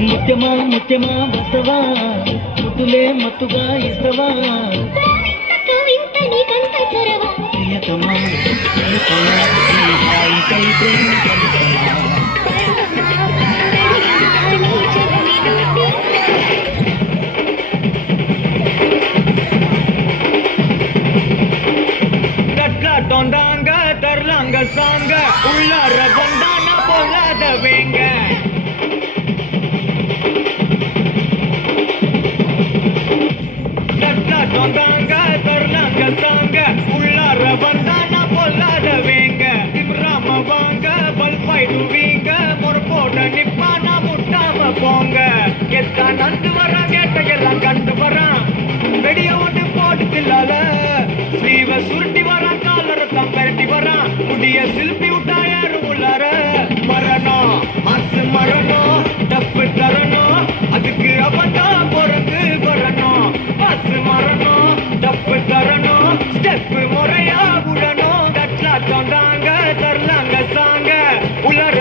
ಮುತ್ಯಮಾ ಮುತ್ಯಮಾ ಬಸವ ಮುತುಲೆ ಮತ್ತುಗ ಇಸವ ಪ್ರಿಯತಮ தொண்டாங்க தரலாங்க சாங்க உள்ளார கொண்டான பொல்லாத வேங்க தொண்டாங்க தரலாங்க சாங்க உள்ளார வந்தான பொல்லாத வேங்க திம்ராம வாங்க பல்பாயிடுவீங்க முறப்போட நிப்பான முட்டாம போங்க எத்தா நண்டு வரான் கேட்ட எல்லாம் கண்டு வரான் வெடிய ஒன்று போட்டுலால ஸ்லீவ சுருட்டி வரான் காலரை தான் கரட்டி வரான் முடிய சில்பி விட்டா யாரும் உள்ளார மரணம் மசு மரணம் டப்பு தரணும் அதுக்கு அவதான் பிறந்து வரணும் மசு மரணம் டப்பு தரணும் ஸ்டெப்பு முறையா விடணும் தட்லா தொண்டாங்க தரலாங்க சாங்க உலர